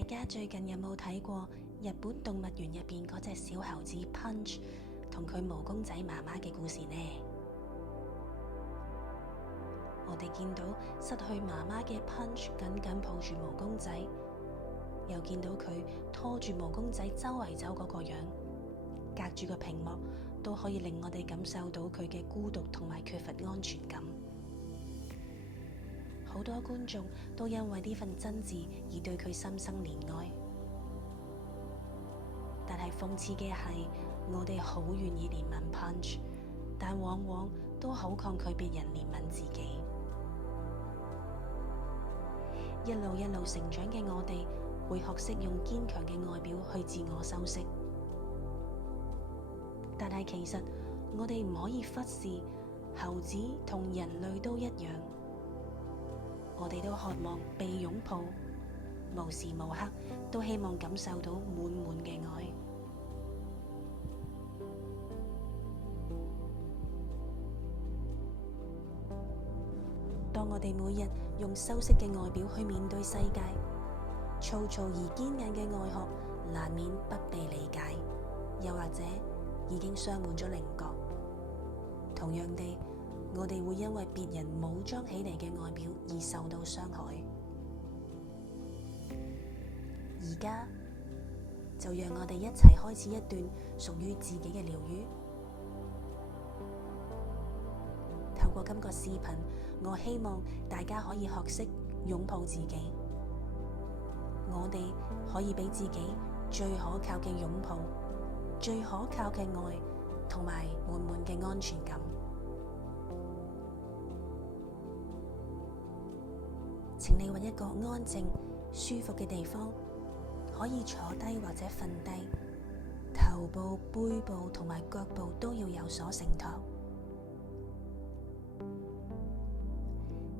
大家最近有冇睇過日本動物園入邊嗰隻小猴子 Punch 同佢毛公仔媽媽嘅故事呢？我哋見到失去媽媽嘅 Punch 緊緊抱住毛公仔，又見到佢拖住毛公仔周圍走嗰個樣，隔住個屏幕都可以令我哋感受到佢嘅孤獨同埋缺乏安全感。好多觀眾都因為呢份真摯而對佢心生憐愛，但係諷刺嘅係，我哋好願意憐憫 Punch， 但往往都好抗拒別人憐憫自己。一路成長嘅我哋，會學識用堅強嘅外表去自我修飾，但係其實我哋唔可以忽視，猴子同人類都一樣。我哋都渴望被擁抱，無時無刻都希望感受到滿滿嘅愛。當我哋每日用修飾嘅外表去面對世界，粗糙而堅硬嘅外殼難免不被理解，又或者已經傷滿咗稜角。同樣地，我哋會因為別人武裝起嚟嘅外表而受到傷害。而家就讓我哋一齊開始一段屬於自己嘅療癒。透過今個視頻，我希望大家可以學識擁抱自己。我哋可以俾自己最可靠嘅擁抱，最可靠嘅愛，同埋滿滿嘅安全感。請你揾一個安靜、舒服嘅地方，可以坐低或者瞓低，頭部、背部同埋腳部都要有所承托。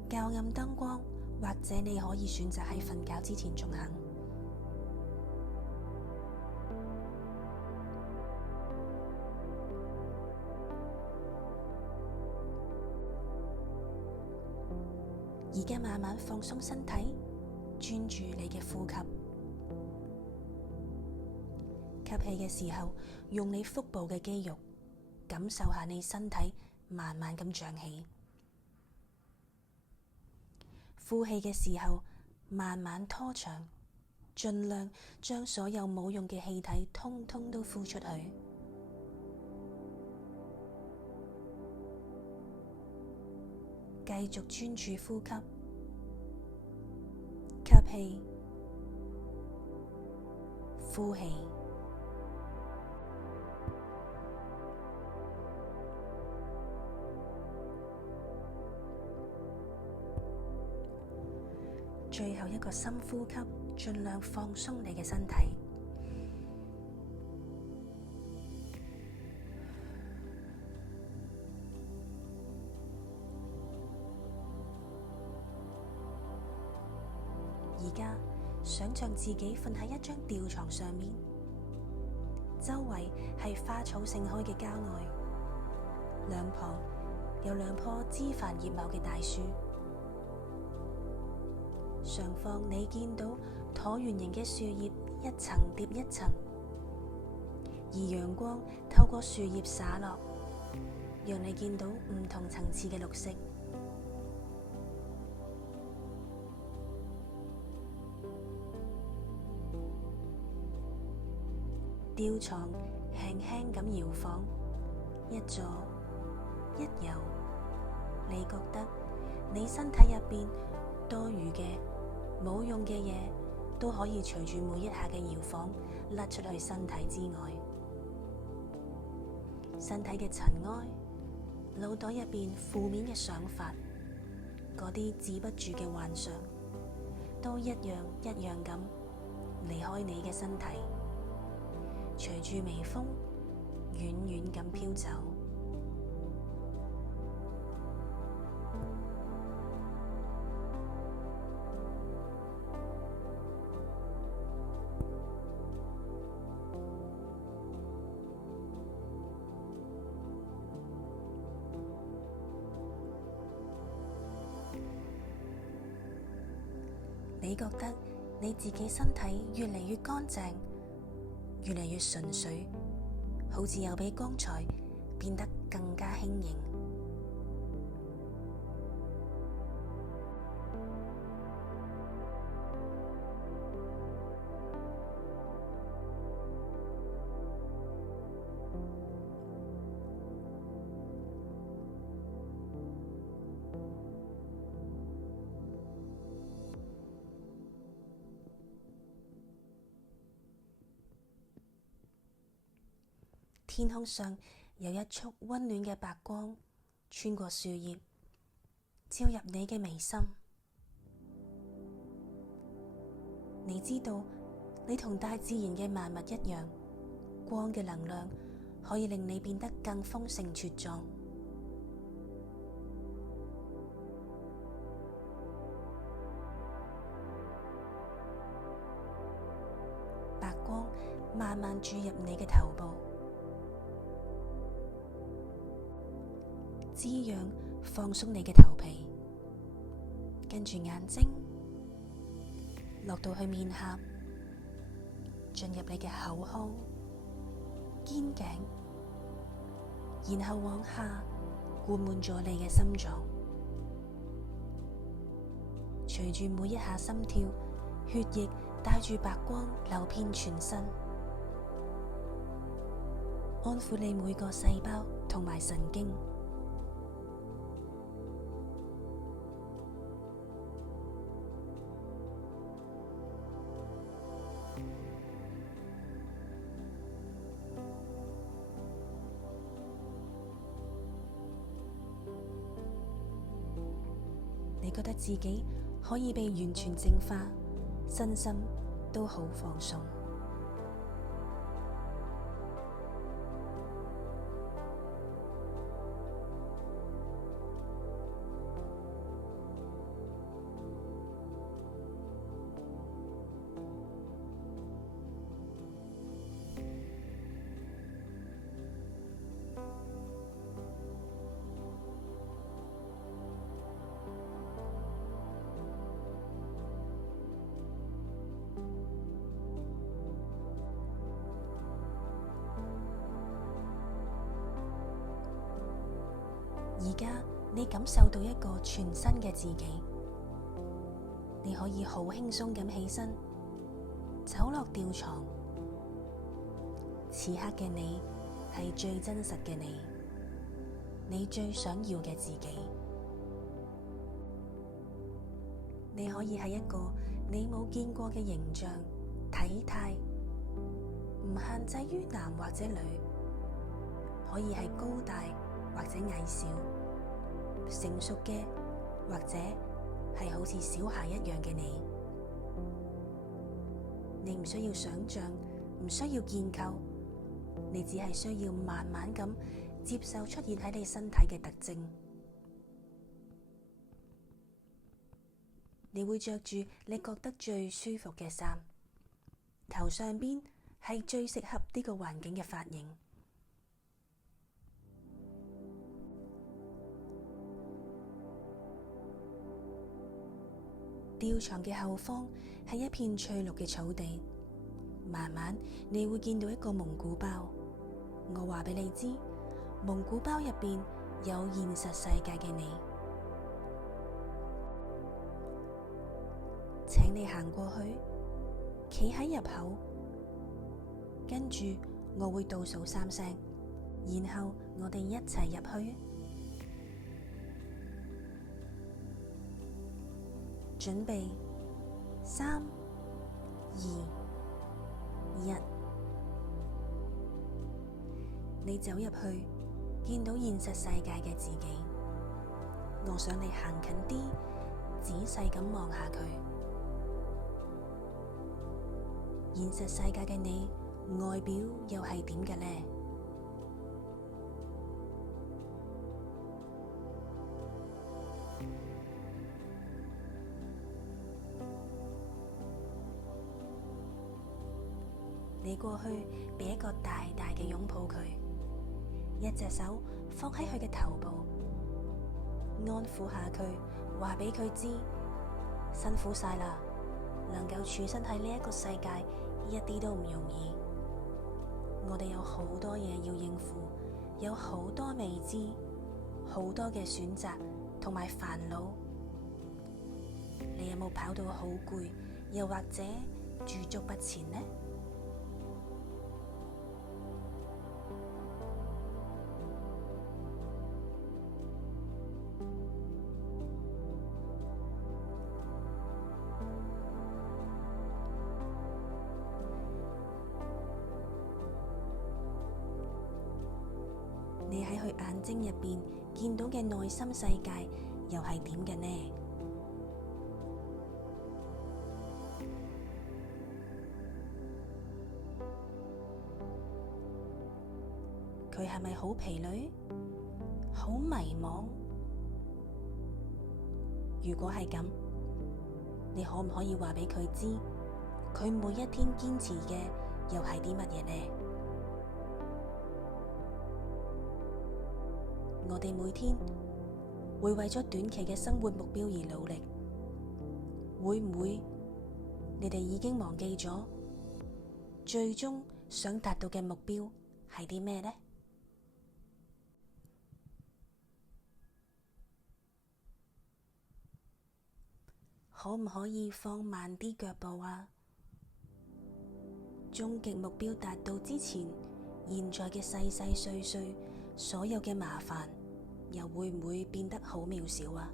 較暗燈光，或者你可以選擇喺瞓覺之前進行。而家慢慢放鬆身體，專注你嘅呼吸。吸氣嘅時候，用你腹部嘅肌肉感受下你身體慢慢咁脹起。呼氣嘅時候，慢慢拖長，盡量將所有冇用嘅氣體通通都呼出去。繼續專注呼吸，吸氣，呼氣。最後一個深呼吸，盡量放鬆你嘅身體。而家想象自己瞓喺一張吊床上面，周圍係花草盛開嘅郊外，兩旁有兩棵枝繁葉茂嘅大樹，上方你見到橢圓形嘅樹葉一層疊一層，而陽光透過樹葉灑落，讓你見到唔同層次嘅綠色。吊床輕輕咁搖晃，一左一右，你覺得你身體入邊多餘嘅冇用嘅嘢都可以隨住每一下嘅搖晃甩出去身體之外。身體嘅塵埃，腦袋入邊負面嘅想法，嗰啲止不住嘅幻想，都一樣一樣咁離開你嘅身體，隨住微風遠遠咁飄走。你覺得你自己身體越嚟越乾淨，越嚟越純粹，好似又比剛才變得更加輕盈。天空上有一束溫暖嘅白光穿過樹葉，照入你嘅眉心。你知道，你同大自然嘅萬物一樣，光嘅能量可以令你變得更豐盛茁壯。白光慢慢注入你嘅頭部，滋養放鬆你嘅頭皮，跟住眼睛落到去面頰，進入你嘅口腔、肩頸，然後往下灌滿咗你嘅心臟。隨住每一下心跳，血液帶住白光流遍全身，安撫你每個細胞同埋神經。你覺得自己可以被完全淨化，身心都好放鬆。而家你感受到一個全新嘅自己，你可以好輕鬆咁起身，走落吊床。此刻嘅你係最真實嘅你，你最想要嘅自己。你可以係一個你冇見過嘅形象、體態，唔限制於男或者女，可以係高大或者矮小，成熟嘅或者係好似小孩一樣嘅你。你唔需要想象，唔需要建構，你只係需要慢慢咁接受出現喺你身體嘅特徵。你會着住你覺得最舒服嘅衫，頭上邊係最適合呢個環境嘅髮型。吊床嘅後方係一片翠綠嘅草地，慢慢你會見到一個蒙古包。我話俾你知，蒙古包入邊有現實世界嘅你。請你行過去，企喺入口，跟住我會倒數3聲，然後我哋一齊入去。準備，3、2、1，你走入去，見到現實世界嘅自己。我想你行近啲，仔細咁望下佢。現實世界嘅你，外表又係點嘅呢？你過去俾一個大大嘅擁抱佢，一隻手放喺佢嘅頭部，安撫下佢，話俾佢知辛苦晒啦，能夠處身喺呢一個世界，一啲都唔容易。我哋有好多嘢要應付，有好多未知，好多嘅選擇同埋煩惱。你有冇跑到好攰，又或者駐足不前呢？你喺佢眼睛入邊見到嘅內心世界又係點嘅呢？佢係咪好疲累、好迷茫？如果係咁，你可唔可以話俾佢知，佢每一天堅持嘅又係啲乜嘢呢？我哋每天會為咗短期嘅生活目標而努力，會唔會你哋已經忘記咗最終想達到嘅目標係啲咩呢？可唔可以放慢啲腳步啊？終極目標達到之前，現在嘅細細碎碎，所有嘅麻煩又會唔會變得好渺小啊？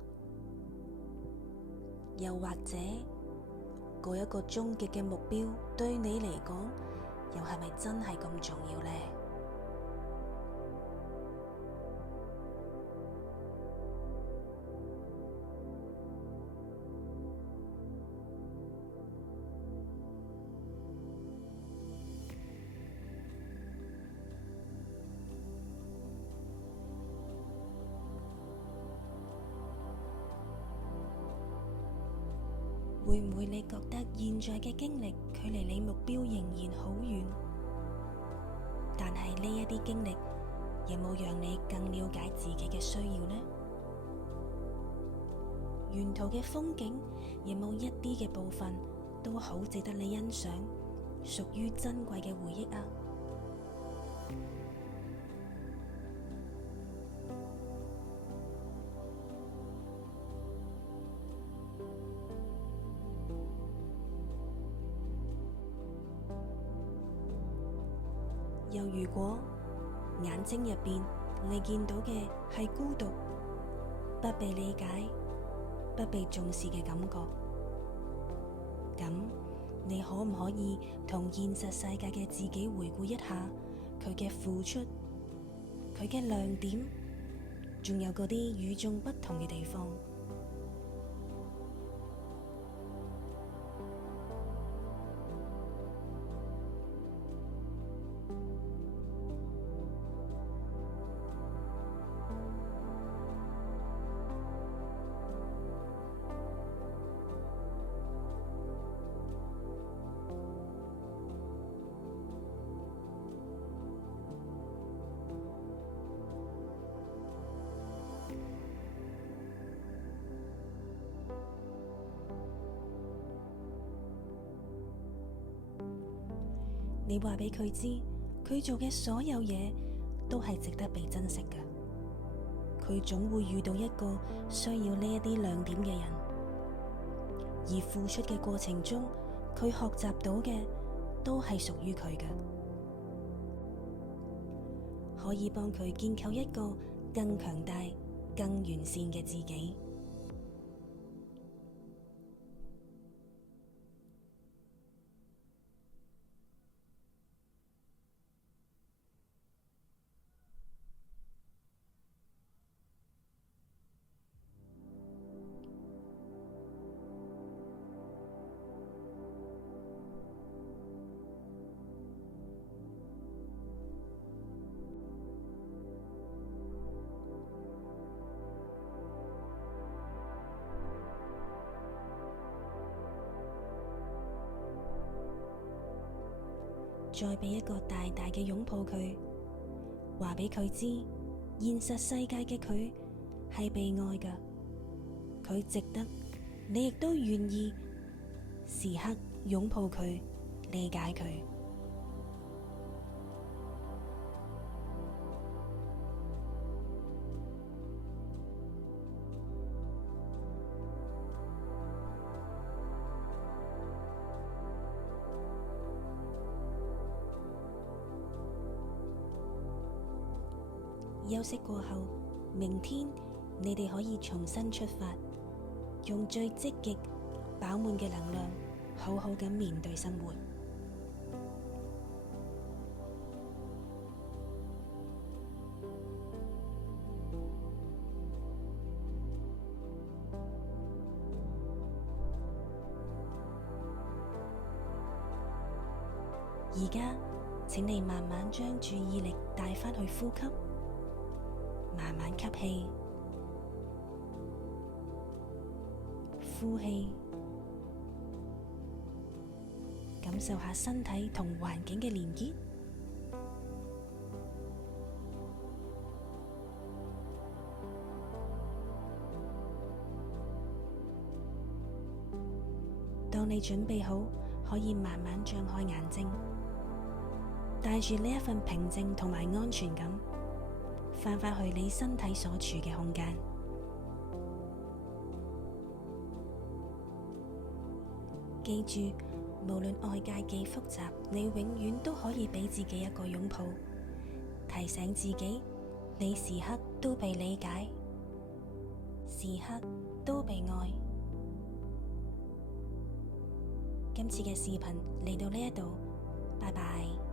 又或者嗰一個終極嘅目標對你嚟講，又係咪真係咁重要呢？會唔會你覺得現在嘅經歷距離你目標仍然好遠？但係呢一啲經歷有冇讓你更了解自己嘅需要呢？沿途嘅風景有冇一啲嘅部分都好值得你欣賞，屬於珍貴嘅回憶啊？又如果眼睛入邊你見到嘅係孤獨、不被理解、不被重視嘅感覺，咁你可唔可以同現實世界嘅自己回顧一下佢嘅付出、佢嘅亮點，仲有嗰啲與眾不同嘅地方？你話俾佢知，佢做嘅所有嘢都係值得被珍惜嘅。佢總會遇到一個需要呢一啲亮點嘅人，而付出嘅過程中，佢學習到嘅都係屬於佢嘅，可以幫佢建構一個更強大、更完善嘅自己。再俾一個大大嘅擁抱佢，話俾佢知，現實世界嘅佢係被愛㗎，佢值得，你亦都願意時刻擁抱佢，理解佢。休息過後，明天你哋可以重新出發，用最積極、飽滿嘅能量，好好咁面對生活。而家，請你慢慢將注意力帶返去呼吸。慢慢吸氣，呼氣，感受下身體同環境嘅連結。當你準備好，可以慢慢張開眼睛，帶住呢一份平靜同埋安全感，返返去你身體所處嘅空間。記住，無論外界幾複雜，你永遠都可以俾自己一個擁抱，提醒自己，你時刻都被理解，時刻都被愛。今次嘅視頻嚟到呢一度，拜拜。